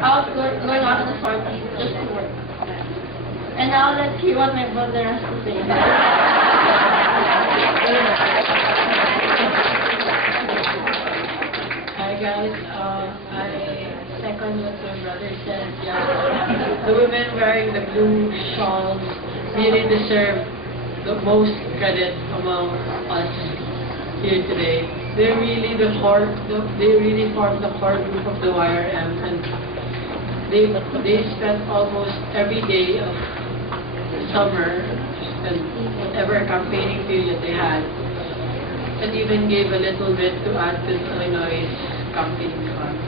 going out of the party just to work. And now let's hear what my brother has to say. Hi guys, I second what my brother said. Yeah, the women wearing the blue shawls really deserve the most credit among us here today. They're really the core. They really form the core group of the YRM, and they spent almost every day of the summer and whatever campaigning period they had, and even gave a little bit to add to Illinois' campaign funds.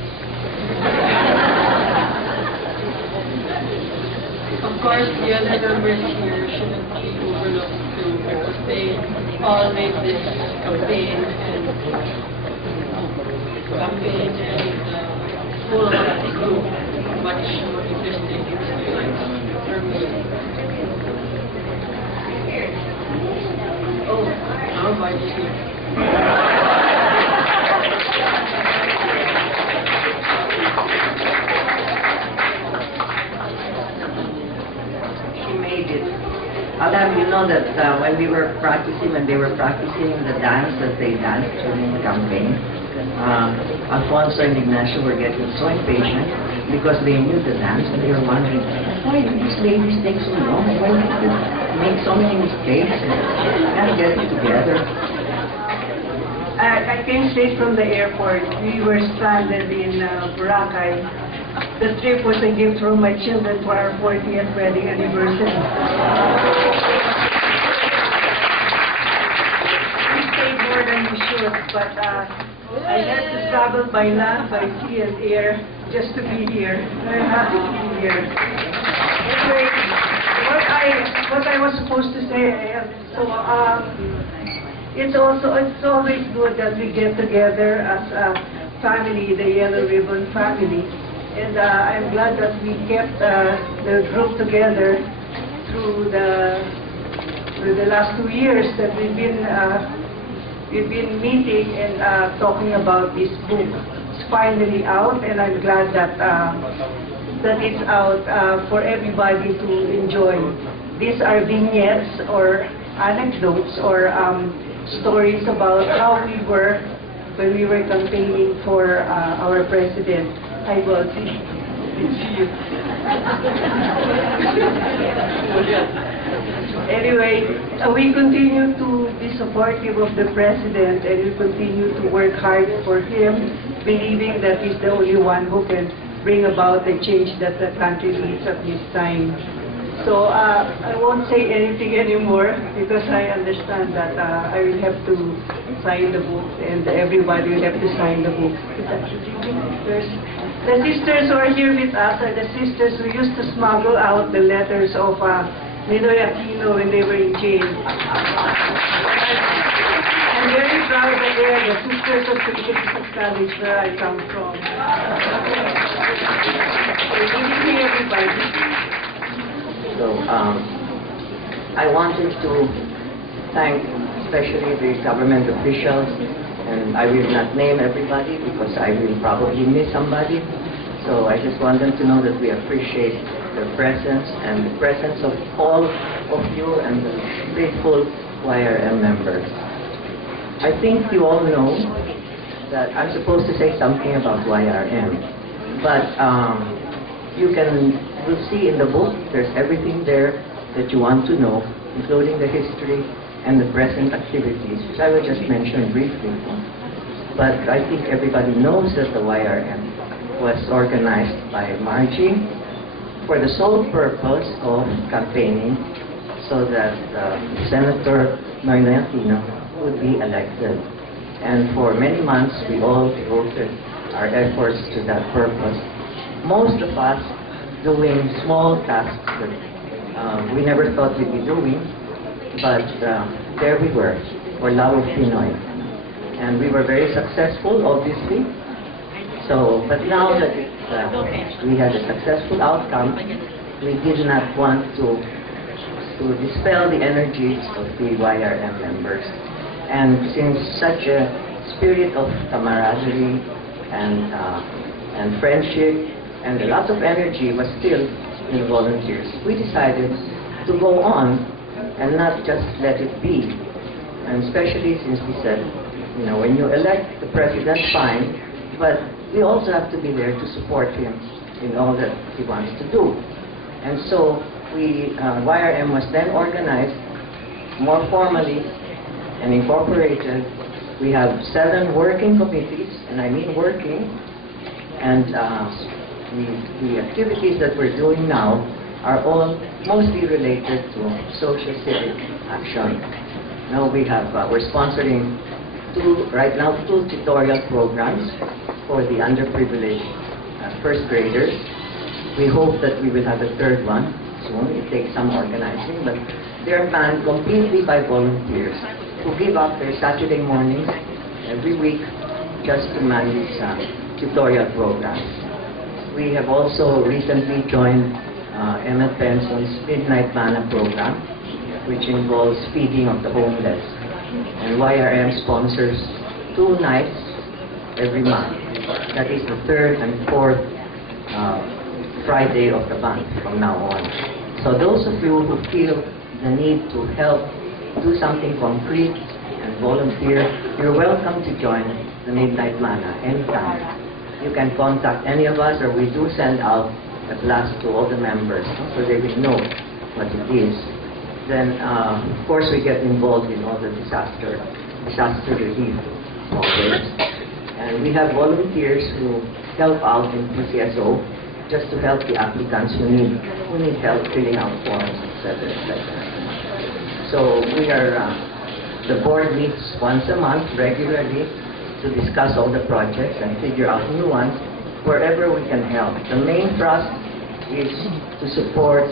Of course, the other members here shouldn't be overlooked too, because they all made this campaign and full group much more interesting experience for me. Oh, how about you? Alam, you know that when they were practicing the dance that they danced during the campaign, Alfonso and Ignacio were getting so impatient because they knew the dance and they were wondering, why do these ladies take so long? Why do they make so many mistakes? Can't get it together. I came straight from the airport. We were stranded in Boracay. The trip was a gift from my children for our 40th wedding anniversary. We stayed more than we should, but I had to travel by land, by sea, and air just to be here. Very happy to be here. Anyway, what I was supposed to say, it's always good that we get together as a family, the Yellow Ribbon family. And I'm glad that we kept the group together through the last 2 years that we've been meeting and talking about this book. It's finally out, and I'm glad that it's out for everybody to enjoy. These are vignettes or anecdotes or stories about how we were when we were campaigning for our president. Hi, Bossy. Good to see you. Anyway, we continue to be supportive of the president, and we continue to work hard for him, believing that he's the only one who can bring about the change that the country needs at this time. So I won't say anything anymore because I understand that I will have to sign the book, and everybody will have to sign the book. The sisters who are here with us are the sisters who used to smuggle out the letters of Ninoy Aquino when they were in jail. I'm very proud that they are the sisters of Philippine College where I come from. So good evening, everybody. So I wanted to thank especially the government officials, and I will not name everybody because I will probably miss somebody. So I just want them to know that we appreciate their presence and the presence of all of you and the faithful YRM members. I think you all know that I'm supposed to say something about YRM, but you'll see in the book, there's everything there that you want to know, including the history and the present activities, which I will just mention briefly. But I think everybody knows that the YRM was organized by Margie for the sole purpose of campaigning so that Senator Noynoy Aquino would be elected. And for many months, we all devoted our efforts to that purpose. Most of us doing small tasks that we never thought we'd be doing, but there we were, for Love of Pinoy. And we were very successful, obviously. So, but now that we had a successful outcome, we did not want to dispel the energies of the YRM members. And since such a spirit of camaraderie and friendship and a lot of energy was still in the volunteers. We decided to go on and not just let it be. And especially since we said, you know, when you elect the president, fine, but we also have to be there to support him in all that he wants to do. And so YRM was then organized more formally and incorporated. We have 7 working committees, and I mean working, and the activities that we're doing now are all mostly related to social civic action. Now we're sponsoring right now two tutorial programs for the underprivileged first graders. We hope that we will have a third one soon. It takes some organizing, but they're manned completely by volunteers who give up their Saturday mornings every week just to man these tutorial programs. We have also recently joined Emmett Benson's Midnight Manna program, which involves feeding of the homeless. And YRM sponsors 2 nights every month. That is the 3rd and 4th Friday of the month from now on. So those of you who feel the need to help do something concrete and volunteer, you're welcome to join the Midnight Manna anytime. You can contact any of us, or we do send out a blast to all the members so they will know what it is. Then, of course, we get involved in all the disaster relief programs. And we have volunteers who help out in PCSO just to help the applicants who need help filling out forms, etc., etc. So the board meets once a month regularly to discuss all the projects and figure out new ones wherever we can help. The main thrust is to support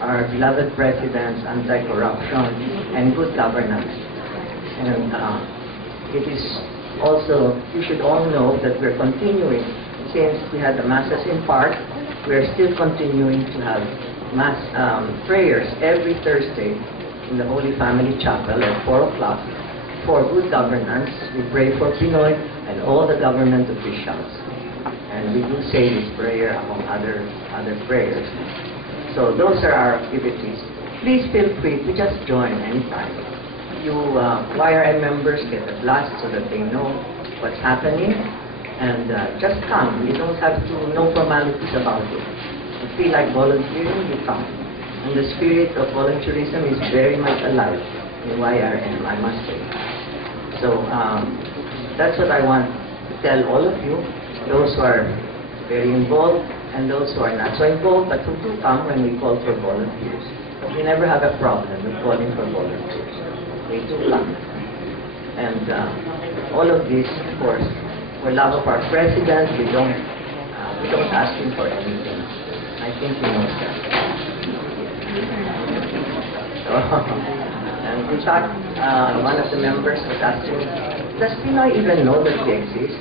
our beloved president's anti-corruption and good governance. And it is also, you should all know that we're continuing, since we had the masses in Park, we're still continuing to have mass prayers every Thursday in the Holy Family Chapel at 4 o'clock for good governance. We pray for Pinoy and all the government officials. And we do say this prayer among other prayers. So those are our activities. Please feel free to just join anytime. You YRM members get a blast so that they know what's happening, and just come. You don't have to, no formalities about it. You feel like volunteering, you come. And the spirit of volunteerism is very much alive in YRM, I must say. So that's what I want to tell all of you, those who are very involved and those who are not so involved, but who do come when we call for volunteers. We never have a problem with calling for volunteers. They do come. And all of this, of course, for love of our president, we don't ask him for anything. I think he knows that. So, and in fact, one of the members was asking, does Pinoy even know that we exist?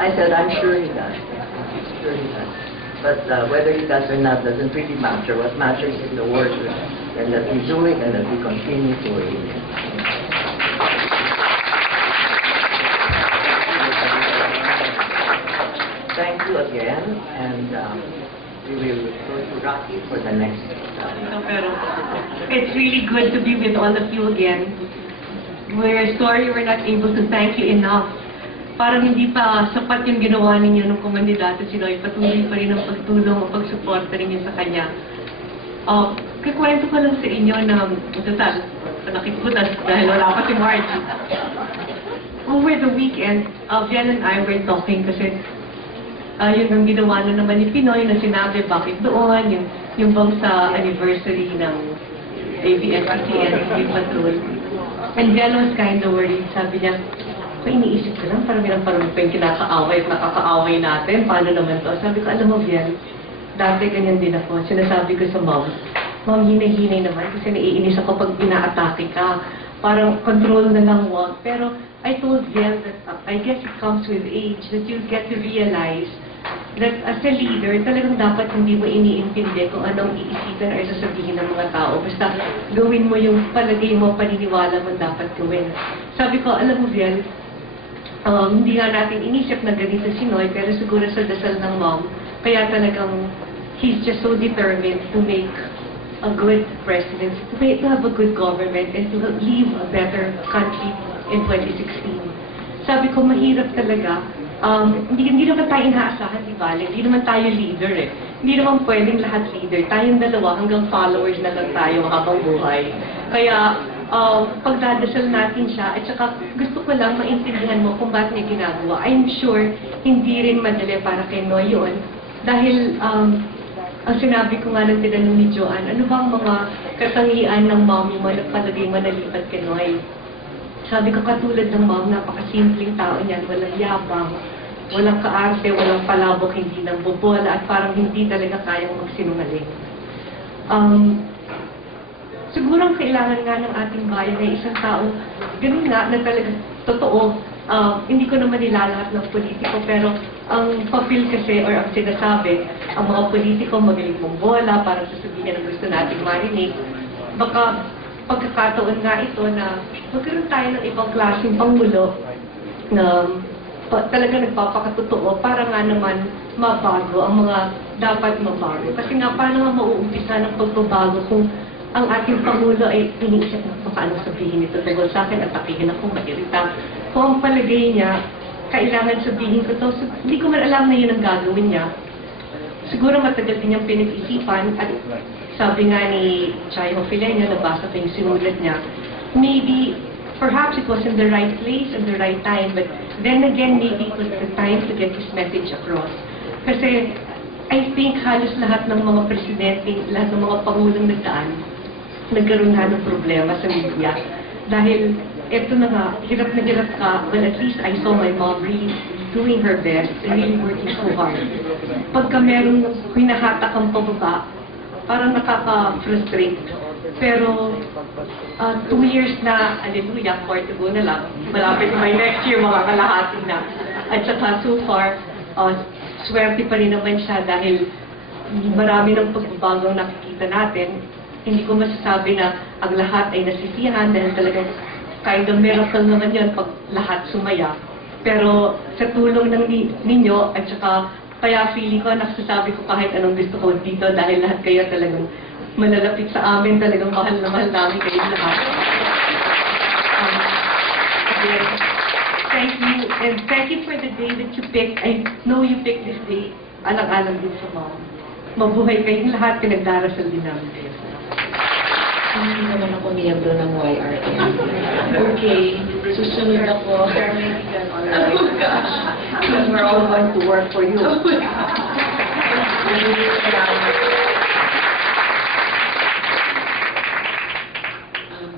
I said, I'm sure he does. I'm sure he does. But whether he does or not doesn't really matter. What matters is the work and that we do it and that we continue doing it. Thank you again, and we will go to Rocky for the next. It's really good to be with all of you again. We're sorry we're not able to thank you enough. Parang hindi pa sapat yung ginawa ninyo nung kumandidato si Noy. Patuloy pa rin ang pagtulong o pagsuporta ninyo sa kanya. Kikwento ko lang sa inyo na total, nakiputas dahil wala pa si Margie. Over the weekend, Jen and I were talking kasi yun ang ginawa na naman ni Pinoy na sinabi bakit doon, yung bang sa anniversary ng ABS-CBN Patrol. And Jen was kind of worried. Sabi niya, iniisip ko lang, parang pa yung kinakaaway at nakakaaway natin. Paano naman to? Sabi ko, alam mo, Jen, dati ganyan din ako. Sinasabi ko sa mom, hinay-hinay naman kasi naiinis ako pag inaatake ka. Parang control na lang wag. Pero I told Jen that I guess it comes with age, that you get to realize that as a leader, talagang dapat hindi mo iniintindi kung anong iisipin or sasabihin ng mga tao. Basta gawin mo yung palagay mo, paniniwala mo dapat gawin. Sabi ko, alam mo, Jen, hindi nga natin inisip na ganito si Noy, pero siguro sa dasal ng mom, kaya talagang he's just so determined to make a good president, to have a good government, and to leave a better country in 2016. Sabi ko, mahirap talaga. Hindi naman tayo inaasahan, di ba? Hindi naman tayo leader eh. Hindi naman pwedeng lahat leader. Tayong dalawa, hanggang followers na lang tayo habang buhay. Kaya, pagdadasal natin siya, at saka gusto ko lang maintindihan mo kung bakit niya ginagawa. I'm sure, hindi rin madali para kay Noy yun. Dahil, ang sinabi ko nga ng tinanong ni Joanne, ano bang mga katangian ng mommy mo na palagay manalipat kay Noy? Sabi ko, katulad ng mom, napakasimpleng tao niyan, walang yabang, walang kaarte, walang palabok, hindi nang bobola, at parang hindi talaga kayang magsinungaling. Siguro ang kailangan nga ng ating bayan ay isang tao, ganun nga, na talaga totoo. Hindi ko naman nilalahat ng politiko, pero ang papel kasi, or ang sinasabi, ang mga politiko magaling mong bola, parang sasabihin na gusto nating marinig. Baka pagkakataon nga ito na magkaroon tayo ng ibang klaseng pangulo na talaga nagpapakatotoo para nga naman mabago ang mga dapat mabago. Kasi nga, paano nga mauumpisa ng pagbabago kung ang ating Pangulo ay iniisip na paano sabihin ito tungkol sa akin at takihin akong mairita. Kung ang palagay niya, kailangan sabihin ko to, so, hindi ko man alam na yun ang gagawin niya. Siguro matagal din niyang pinag-isipan at sabi nga ni Chay Hofilenya, nabasa ko yung sinulat niya, maybe, perhaps it was in the right place and the right time, but then again, maybe it was the time to get his message across. Kasi, I think halos lahat ng mga presidente, lahat ng mga pangulong nagdaan, nagkaroon na ng problema sa media. Dahil, eto na nga, hirap na hirap ka, well, at least I saw my mom really doing her best and really working so hard. Pagka merong hinahatak ang pababa, parang nakaka-frustrate. Pero, 2 years na, hallelujah, 4 to go na lang. Malapit na next year, mga kalahati na. At saka, so far, swerte pa rin naman siya dahil marami ng pagbabago ang nakikita natin. Hindi ko masasabi na ang lahat ay nasisiyahan dahil talagang kind of miracle naman yun pag lahat sumaya. Pero sa tulong ng ninyo at saka kaya feeling ko, nakasasabi ko kahit anong gusto ko dito dahil lahat kayo talagang malalapit sa amin, talagang mahal na mahal namin kayo lahat. Again, thank you, and thank you for the day that you picked. I know you picked this day, alang-alang din sa mom. Mabuhay kayong lahat, pinagdarasal din namin kayo. Hindi naman ako miyembro ng YRM. Okay, susunod ako. Oh gosh. Because we're all going to work for you.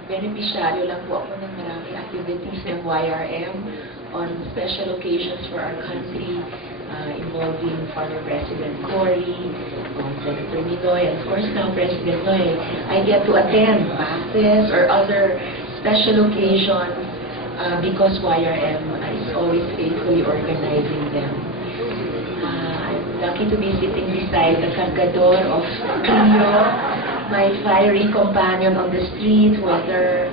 Beneficiaryo lang po ako ng maraming activities ng YRM on special occasions for our country, involving former President Cory, Senator Ninoy, and of course now President Noy. I get to attend masses or other special occasions because YRM is always faithfully organizing them. I'm lucky to be sitting beside the Cargador of Rio, my fiery companion on the street, whether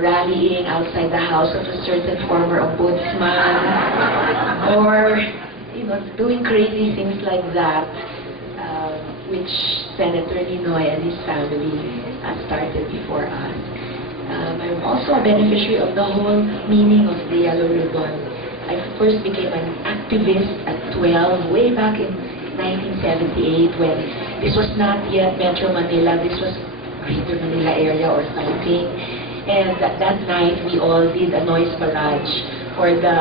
rallying outside the house of a certain former ombudsman, or doing crazy things like that, which Senator Ninoy and his family started before us. I'm also a beneficiary of the whole meaning of the Yellow Ribbon. I first became an activist at 12, way back in 1978, when this was not yet Metro Manila, this was Greater Manila area or something. And that night, we all did a noise barrage for the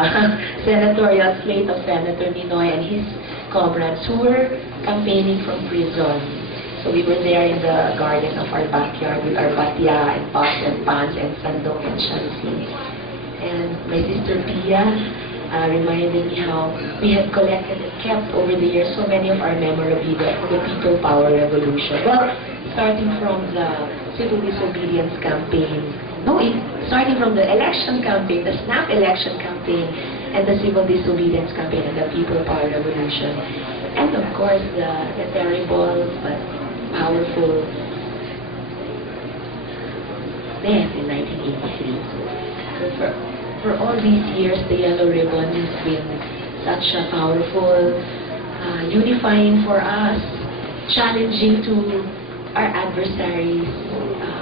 senatorial slate of Senator Ninoy and his comrades who were campaigning from prison. So we were there in the garden of our backyard with our batya and pots and pans and sandok and shansi. And my sister Pia reminded me how we had collected and kept over the years so many of our memorabilia for the People Power Revolution. Well, starting from the civil disobedience campaign, starting from the election campaign, the SNAP election campaign, and the civil disobedience campaign and the People Power Revolution. And of course, the terrible but powerful death in 1983. for all these years, the Yellow Ribbon has been such a powerful, unifying for us, challenging to our adversaries,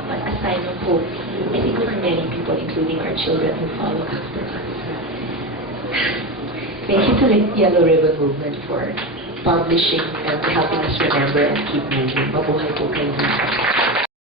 but a sign of hope. I think for many people, including our children who follow after us. Thank you to the Yellow Ribbon Movement for publishing and helping us remember and keep moving. Mabuhay po kayo.